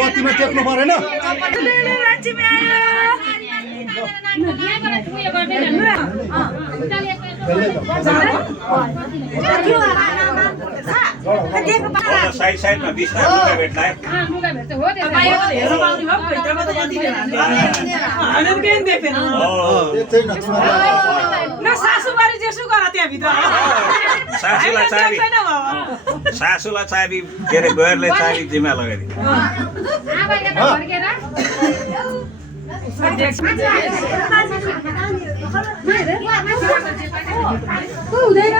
बत्तीमा टेक्नु परेन साइड साइडमा बिस्तार लुगा भेट्ला सासूलाई चाबी के अरे गैरले चाबी जिम्मा लगाइदिनु हुँदैन